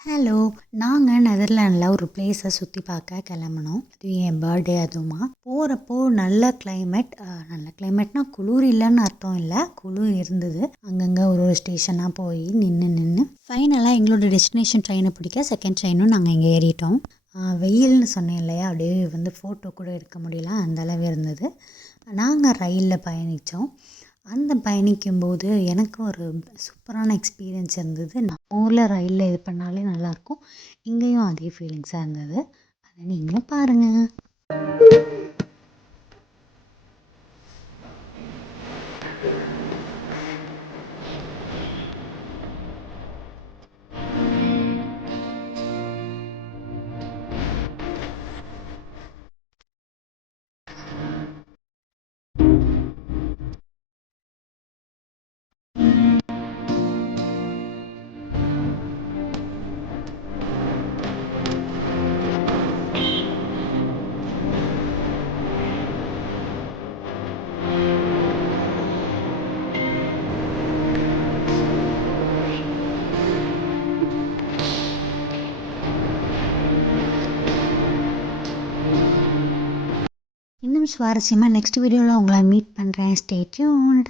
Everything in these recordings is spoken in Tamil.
ஹலோ! நாங்க நெதர்லாண்ட்ல ஒரு பிளேஸ சுத்தி பார்க்க கிளம்புனோம். அது என் பர்த்டே அதுவுமா. போறப்போ நல்ல கிளைமேட்னா குளிர் இல்லன்னு அர்த்தம் இல்ல. குளிர் இருந்தது. அங்கங்க ஒரு ஸ்டேஷனா போய் நின்னு ஃபைனலா எங்களோட டெஸ்டினேஷன் ட்ரெயின பிடிக்க செகண்ட் ட்ரெயினும் நாங்க இங்க ஏறிட்டோம். வெயில்னு சொன்னேன் இல்லையா? அப்படியே ஃபோட்டோ கூட எடுக்க முடியல. அந்த அளவு இருந்தது. நாங்க ரயில்ல பயணிச்சோம். அந்த பயணிக்கும்போது எனக்கு ஒரு சூப்பரான எக்ஸ்பீரியன்ஸ் இருந்தது. நம்ம ஊர்ல ரயில்ல இது பண்ணாலே நல்லாயிருக்கும். இங்கேயும் அதே ஃபீலிங்ஸா இருந்தது. அத நீங்களும் பாருங்க. இன்னும் சுவாரஸ்யமா நெக்ஸ்ட் வீடியோல உங்கள மீட் பண்றேன். Stay tuned.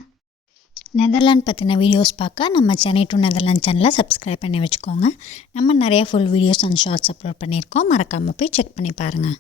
நெதர்லாண்ட் பத்தின வீடியோஸ் பார்க்க நம்ம சென்னை டூ நெதர்லாண்ட் சேனலை சப்ஸ்கிரைப் பண்ணி வச்சுக்கோங்க. நம்ம நிறைய full videos and shorts upload பண்ணியிருக்கோம். மறக்காமல் போய் செக் பண்ணி பாருங்கள்.